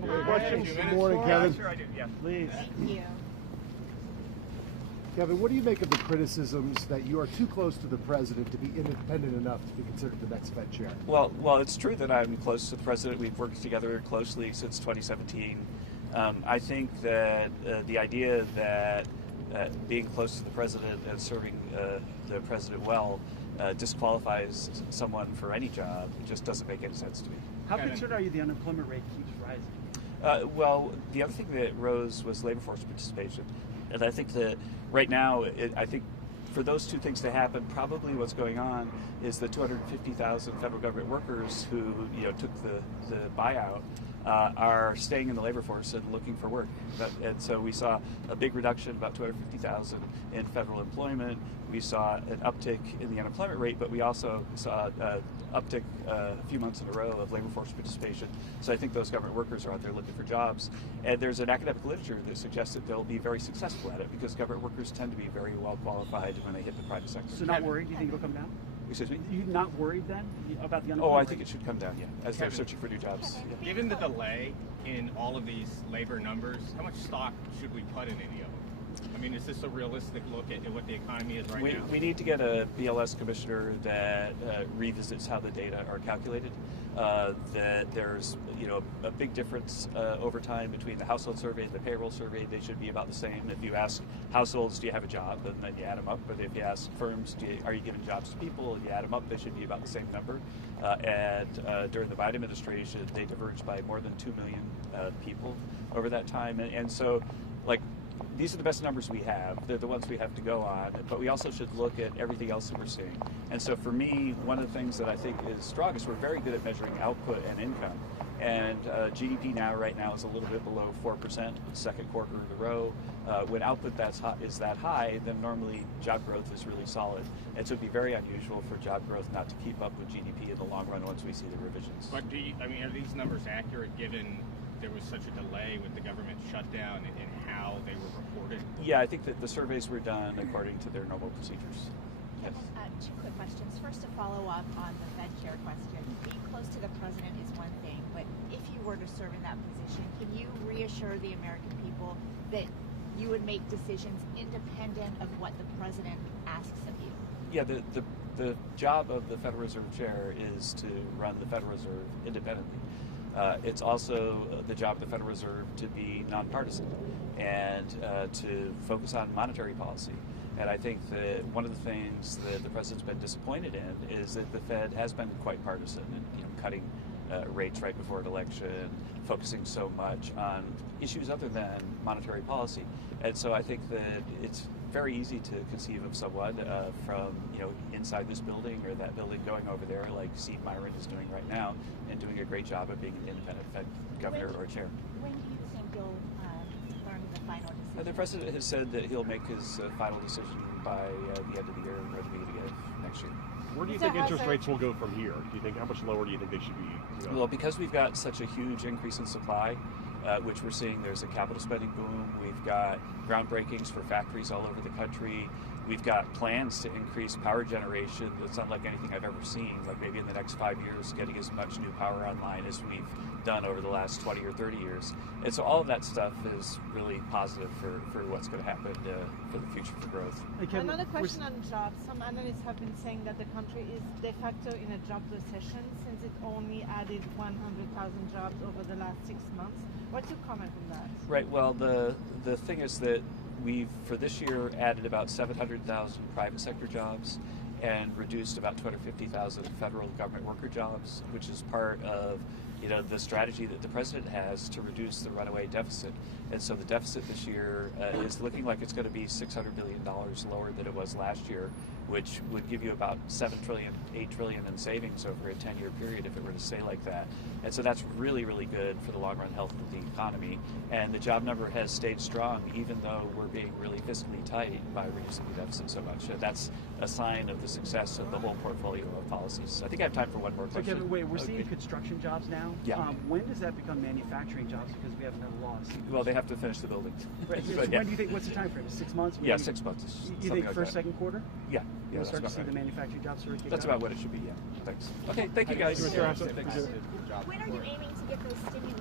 couple of questions. Good morning, Kevin. Sure I do, yeah. Please. Thank you. Kevin, what do you make of the criticisms that you are too close to the president to be independent enough to be considered the next Fed chair? Well, it's true that I'm close to the president. We've worked together closely since 2017. I think that the idea that being close to the president and serving the president well disqualifies someone for any job just doesn't make any sense to me. How concerned are you the unemployment rate keeps rising? Well, the other thing that rose was labor force participation. And I think that right now, I think for those two things to happen, probably what's going on is the 250,000 federal government workers who took the buyout are staying in the labor force and looking for work. And so we saw a big reduction, about 250,000 in federal employment. We saw an uptick in the unemployment rate, but we also saw an uptick a few months in a row of labor force participation. So I think those government workers are out there looking for jobs. And there's an academic literature that suggests that they'll be very successful at it because government workers tend to be very well qualified when they hit the private sector. So not worried? Do you think it'll come down? Excuse me? You're not worried then about the unemployment Oh, I rate? think it should come down, yeah, as they're searching for new jobs. Yeah. Given the delay in all of these labor numbers, how much stock should we put in any of them? I mean, is this a realistic look at what the economy is right now? We need to get a BLS commissioner that revisits how the data are calculated. That there's a big difference over time between the household survey and the payroll survey. They should be about the same. If you ask households, do you have a job, and then you add them up. But if you ask firms, are you giving jobs to people, and you add them up, they should be about the same number. And during the Biden administration, they diverged by more than 2 million people over that time. And so, these are the best numbers we have. They're the ones we have to go on, but we also should look at everything else that we're seeing. And so for me, one of the things that I think is strong is we're very good at measuring output and income. And GDP right now is a little bit below 4%, second quarter in a row. When output is that high, then normally job growth is really solid. And so it'd be very unusual for job growth not to keep up with GDP in the long run once we see the revisions. But are these numbers accurate given there was such a delay with the government shutdown and how they were reported? Yeah, I think that the surveys were done according to their normal procedures. Yes. Two quick questions. First, to follow up on the Fed chair question. Being close to the president is one thing, but if you were to serve in that position, can you reassure the American people that you would make decisions independent of what the president asks of you? Yeah, the job of the Federal Reserve Chair is to run the Federal Reserve independently. It's also the job of the Federal Reserve to be nonpartisan and to focus on monetary policy. And I think that one of the things that the president's been disappointed in is that the Fed has been quite partisan and cutting rates right before an election, focusing so much on issues other than monetary policy. And so I think that it's very easy to conceive of someone from inside this building or that building going over there, like Steve Myron is doing right now, and doing a great job of being an independent Fed governor or chair. When do you think you'll learn the final decision? The president has said that he'll make his final decision by the end of the year or the beginning of next year. Where do you think interest rates will go from here? Do you think how much lower do you think they should be? Well, because we've got such a huge increase in supply, which we're seeing, there's a capital spending boom. We've got groundbreakings for factories all over the country. We've got plans to increase power generation that's unlike anything I've ever seen, like maybe in the next 5 years, getting as much new power online as we've done over the last 20 or 30 years. And so all of that stuff is really positive for what's going to happen for the future for growth. Another question on jobs. Some analysts have been saying that the country is de facto in a job recession since it only added 100,000 jobs over the last 6 months. What's your comment on that? Right, well, the thing is that we've, for this year, added about 700,000 private sector jobs and reduced about 250,000 federal government worker jobs, which is part of the strategy that the president has to reduce the runaway deficit. And so the deficit this year is looking like it's going to be $600 billion lower than it was last year, which would give you about $7 trillion, $8 trillion in savings over a 10-year period if it were to stay like that. And so that's really, really good for the long-run health of the economy. And the job number has stayed strong, even though we're being really fiscally tight by reducing the deficit so much. And that's a sign of the success of the whole portfolio of policies. I think I have time for one more question. Okay, but wait, we're seeing construction jobs now. Yeah. When does that become manufacturing jobs? Because we haven't had a law. Well, they have to finish the building. Right. But, When do you think? What's the time frame? 6 months? Yeah, 6 months. You think first, second quarter? Yeah. You'll That's start to see right. the manufacturing jobs sort of kick That's out? about what it should be, yeah. Thanks. Okay, thank you guys. Thanks. When are you aiming to get those stimulus